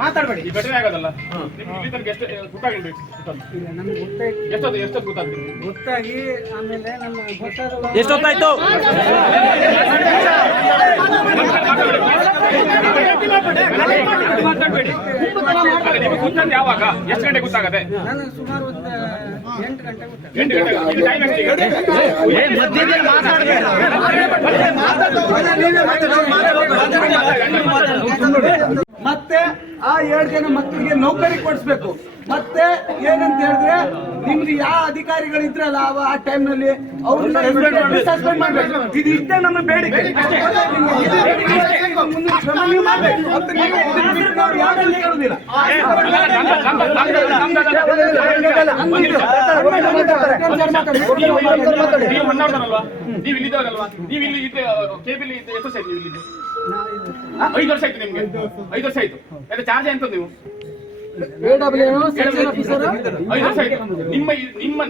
ಮಾತಾಡ್ಬೇಡಿ, ಈ ಘಟನೆ ಆಗೋದಲ್ಲ. ಇಲ್ಲಿ ತನಕ ಎಷ್ಟು ಗೊತ್ತಾಗಿಲ್ರಿ? ಎಷ್ಟೊತ್ತು ಗೊತ್ತಾಗಿ ಆಮೇಲೆ ನಮ್ಮ ಎಷ್ಟೊತ್ತಾಯ್ತು? ನಿಮಗೆ ಗೊತ್ತಾಗ ಯಾವಾಗ? ಎಷ್ಟು ಗಂಟೆ ಗೊತ್ತಾಗದೆ? ಸುಮಾರು 8 ಗಂಟೆ. ಮತ್ತೆ ಆ 7 ಜನ ಮಕ್ಕಳಿಗೆ ನೌಕರಿ ಕೊಡಿಸ್ಬೇಕು. ಮತ್ತೆ ಏನಂತ ಹೇಳಿದ್ರೆ ನಿಮ್ಗೆ ಯಾವ ಅಧಿಕಾರಿಗಳಿದ್ರಲ್ಲ ಆ ಟೈಮ್ ನಲ್ಲಿ ಅವ್ರನ್ನ ಸಸ್ಪೆಂಡ್ ಮಾಡ್ಬೇಕು. ಇದು ಇಷ್ಟೇ ನಮ್ಮ ಬೇಡಿಕೆ. ನೀವು ಇಲ್ಲಿದ್ದವರಲ್ವಾ? ನೀವು ಇಲ್ಲಿ ಕೇಬಲ್ ಎಷ್ಟು ಸೈಟ್? ನೀವು ಇಲ್ಲಿ 5 ವರ್ಷ ಆಯ್ತು. ನಿಮ್ಗೆ 5 ವರ್ಷ ಆಯ್ತು. ಯಾಕೆ ಚಾರ್ಜ್ ಅಂತ ನೀವು 5 ವರ್ಷ ಆಯ್ತು.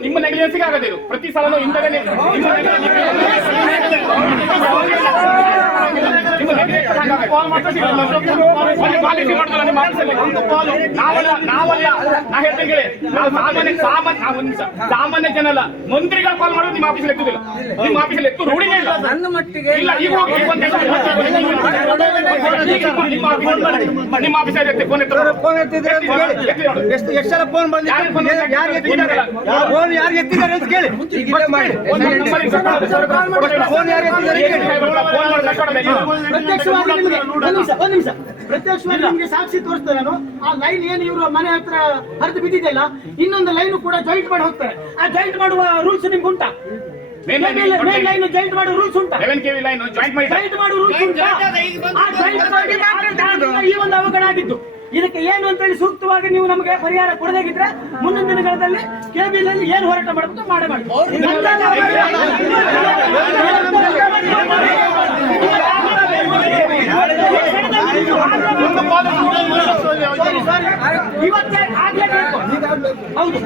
ನಿಮ್ಮ ನೆಗ್ಲಿಜೆನ್ಸ್ಗೆ ಆಗದೆ ಇದು. ಪ್ರತಿ ಸಲನೂ ಇಂಥದೇ ಸಾಮಾನ್ಯ ಜನ ಅಲ್ಲ, ಮಂತ್ರಿಗಳು ಕಾಲ್ ಮಾಡೋದು ನಿಮ್ಮ ಆಫೀಸಲ್ಲಿ ಎತ್ತುದಿಲ್ಲ. ನಿಮ್ಮ ಆಫೀಸಲ್ಲಿ ಎತ್ತು ರೂಢಿನೇ ಇಲ್ಲ. ನನ್ನ ಮಟ್ಟಿಗೆ ಇಲ್ಲ. ಈಗ ನಿಮ್ಮ ಆಫೀಸಲ್ಲಿ ಫೋನ್ ಎಷ್ಟು ಸಲ ಫೋನ್ ಬಂದಿದೆ? ಯಾರು ಎತ್ತಿದ್ದಾರೆ? ಫೋನ್ ಯಾರು ಎತ್ತಿದ್ದಾರೆ ಅಂತ ಕೇಳಿ. ಪ್ರತ್ಯಕ್ಷವಾಗಿ ನಿಮಗೆ ಸಾಕ್ಷಿ ತೋರಿಸ್ತೇನೆ ನಾನು. ಆ ಲೈನ್ ಏನು ಇವರು ಮನೆ ಹತ್ರ ಹರಿದು ಬಿದ್ದಿದೆಯಲ್ಲ, ಇನ್ನೊಂದು ಲೈನ್ ಕೂಡ ಜಾಯಿಂಟ್ ಮಾಡಿ ಹೋಗ್ತಾರೆ. ಆ ಜಾಯಿಂಟ್ ಮಾಡುವ ರೂಲ್ಸ್ ನಿಮ್ಗೆ ಉಂಟಾ? ಮೇನ್ ಲೈನ್ ಜಾಯಿಂಟ್ ಮಾಡುವ ರೂಲ್ಸ್ ಉಂಟಾ? ಜಾಯಿಂಟ್ ಮಾಡುವ ರೂಲ್ಸ್ ಉಂಟಾ? ಈ ಒಂದು ಅವಘಡ ಆಗಿದ್ದು. ಇದಕ್ಕೆ ಏನು ಅಂತ ಹೇಳಿ ಸೂಕ್ತವಾಗಿ ನೀವು ನಮಗೆ ಪರಿಹಾರ ಕೊಡದಾಗಿದ್ರೆ ಮುಂದಿನ ದಿನಗಳಲ್ಲಿ ಕೆಬಿಎಲ್ ಅಲ್ಲಿ ಏನು ಹೋರಾಟ ಮಾಡಬೇಕು ಮಾಡಬಾರ್ದು. ಇವತ್ತೇ ಆಗ್ಲೇಬೇಕು. ಹೌದು,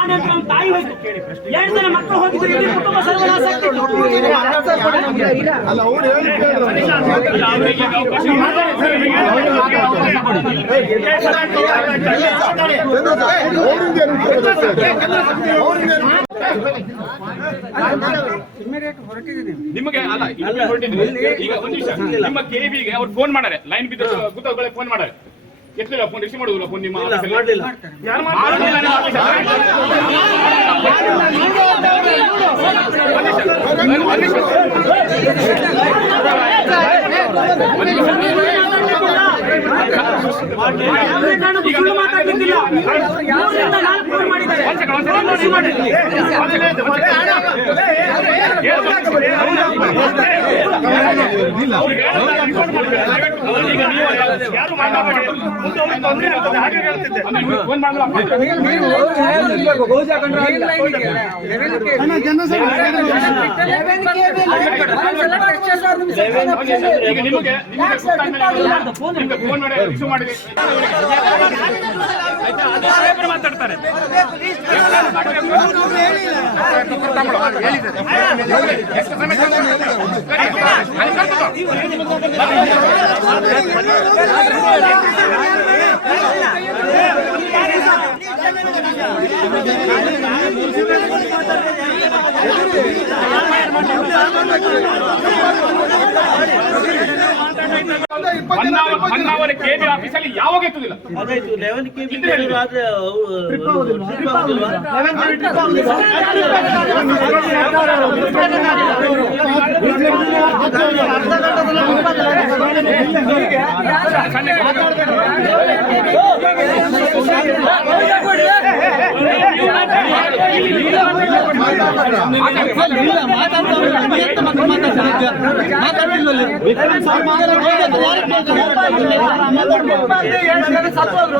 ಆನಂತರ ತಾಯಿ ಹೋಯ್ತು, 2 ಜನ ಮಕ್ಕಳು ಹೋಗಿದ್ರು, ಇಡೀ ಕುಟುಂಬ ಸರ್ವನಾಶ ಆಗ್ತಿತ್ತು. ನಿಮಗೆ ಅಲ್ಲ ಹೊರಟಿದ್ರಿ. ಈಗ ಒಂದು ವಿಷಯ, ನಿಮ್ಮ ಕೆಬಿಗೆ ಅವ್ರು ಫೋನ್ ಮಾಡಾರೆ, ಲೈನ್ ಬಿದ್ದು ಗೊತ್ತಾಗ ಫೋನ್ ಮಾಡಾರೆ, ಎತ್ತಲಿಲ್ಲ, ಫೋನ್ ರಿಸೀವ್ ಮಾಡುದಿಲ್ಲ. ಫೋನ್ ನಿಮ್ಮ ಫೋನ್ ಮಾಡಿ ರಿಸೀವ್ ಮಾಡಿ ಮಾತಾಡ್ತಾರೆ. ಹೊನ್ನಾವರ ಕೆಬಿ ಆಫೀಸಲ್ಲಿ ಯಾವಾಗ ಎತ್ತುದಿಲ್ಲ.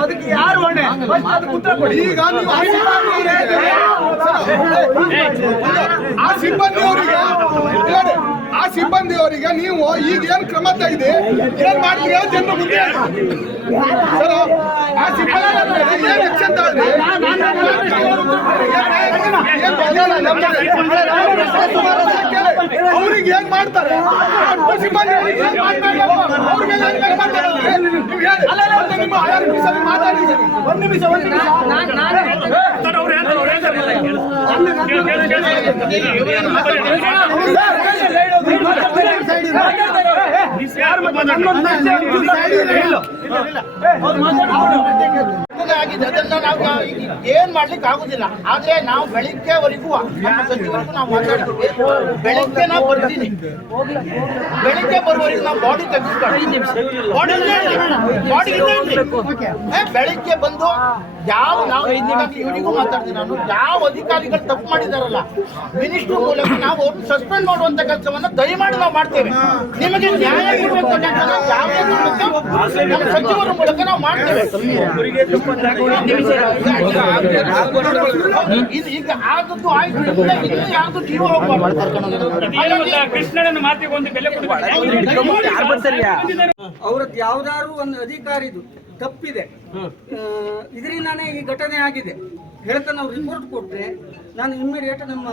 ಅದಕ್ಕೆ ಯಾರು ಹೊಣೆ? ಅದಕ್ಕೆ ಉತ್ತರ ಕೊಡಿ. ಈಗ ನೀವು ಆ ಸಿಬ್ಬಂದಿಯವರಿಗೆ ನೀವು ಈಗ ಏನ್ ಕ್ರಮ ತೆಗೆದು ಏನ್ ಮಾಡ್ತೀರಿ ಜನರು ಮುಂದೆ ಸರ್, ಆ ಸಿಬ್ಬಂದಿ ಏನ್ ಆಕ್ಷನ್ ತಗೊಳ್ಳಿ. ಅವ್ರಿಗೆ ಏನ್ ಮಾಡ್ತಾರೆ ಸಿಬ್ಬಂದಿ ಮಾತಾಡಿದ್ದೀರಿ. ಒಂದ್ ನಿಮಿಷ ಆಗಿದೆ ಅದನ್ನ ನಾವು ಏನ್ ಮಾಡ್ಲಿಕ್ಕೆ ಆಗುದಿಲ್ಲ. ಆದ್ರೆ ನಾವು ಬೆಳಿಗ್ಗೆವರೆಗೂ ನಮ್ಮ ಸಚಿವರಿಗೂ ನಾವು ಮಾತಾಡ್ತೀವಿ. ಬೆಳಿಗ್ಗೆ ನಾವು ಬರ್ತೀನಿ, ಬೆಳಿಗ್ಗೆ ಬರುವವರೆಗೂ ನಾವು ಬಾಡಿ ತೆಗೆದುಕೊಂಡು ಬೆಳಿಗ್ಗೆ ಬಂದು ಯಾವ ನಾವು ಇವರಿಗೂ ಮಾತಾಡ್ತೀನಿ ನಾನು, ಯಾವ ಅಧಿಕಾರಿಗಳು ತಪ್ಪು ಮಾಡಿದಾರಲ್ಲ ಮಿನಿಸ್ಟರ್ ಮೂಲಕ ನಾವು ಅವ್ರನ್ನ ಸಸ್ಪೆಂಡ್ ಮಾಡುವಂತ ಕೆಲಸವನ್ನ ದಯಮಾಡಿ ನಾವು ಮಾಡ್ತೇವೆ. ನಿಮಗೆ ನ್ಯಾಯ ಕೊಡುವಂತ ಕೆಲಸ ಯಾವುದೇ ನಮ್ಮ ಸಚಿವರ ಮೂಲಕ ನಾವು ಮಾಡ್ತೇವೆ. ಈಗ ಆದದ್ದು ಆಯ್ತು, ಯಾರ್ದು ಜೀವ ಕೃಷ್ಣನ ಮಾತಿಗೆ ಒಂದು ಬೆಲೆ ಅವ್ರದ್ದು ಯಾವ್ದಾದ್ರು ಒಂದು ಅಧಿಕಾರಿದು ತಪ್ಪಿದೆ, ಇದರಿಂದಾನೇ ಈ ಘಟನೆ ಆಗಿದೆ ಹೇಳ್ತಾ ನಾವು ರಿಪೋರ್ಟ್ ಕೊಟ್ರೆ ನಾನು ಇಮ್ಮಿಡಿಯೇಟ್ ನಮ್ಮ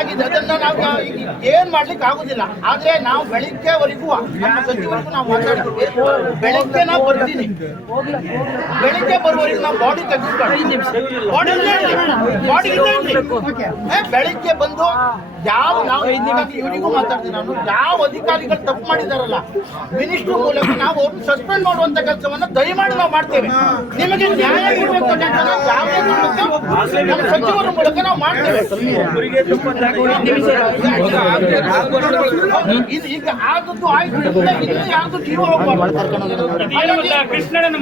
ಆಗಿದೆ ಅದನ್ನ ನಾವು ಏನ್ ಮಾಡ್ಲಿಕ್ಕೆ ಆಗುದಿಲ್ಲ. ಆದ್ರೆ ನಾವು ಬೆಳಿಗ್ಗೆವರೆಗೂ ನಮ್ಮ ಸಚಿವರಿಗೂ ನಾವು ಮಾತಾಡ್ತೀವಿ. ಬೆಳಿಗ್ಗೆ ನಾವು ಬರ್ತೀನಿ, ಬೆಳಿಗ್ಗೆ ಬರುವವರೆಗೂ ನಾವು ಬಾಡಿ ತೆಗೆದುಕೊಂಡು ಬೆಳಿಗ್ಗೆ ಬಂದು ಯಾವ ನಾವು ಇವರಿಗೂ ಮಾತಾಡ್ತೀನಿ ನಾನು, ಯಾವ ಅಧಿಕಾರಿಗಳು ತಪ್ಪು ಮಾಡಿದಾರಲ್ಲ ಮಿನಿಸ್ಟರ್ ಮೂಲಕ ನಾವು ಅವ್ರನ್ನ ಸಸ್ಪೆಂಡ್ ಮಾಡುವಂತ ಕೆಲಸವನ್ನ ದಯಮಾಡಿ ನಾವು ಮಾಡ್ತೇವೆ. ನಿಮಗೆ ನ್ಯಾಯ ಕೊಡುವಂತ ಕೆಲಸ ಯಾವುದೇ ನಮ್ಮ ಸಚಿವರ ಮೂಲಕ ನಾವು ಮಾಡ್ತೇವೆ. ಈಗ ಆದದ್ದು ಆಯ್ತು, ಯಾರ್ದು ಜೀವ ಹೋಗ್ಬಾರ್ದು. ಕೃಷ್ಣನ